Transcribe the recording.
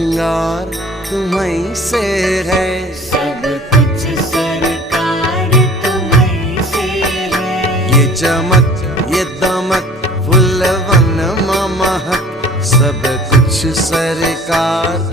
श्रृंगार तुम्हीं से है। सब कुछ सरकार तुम्हीं से है। ये चमक ये दमक फुलवन महक सब कुछ सरकार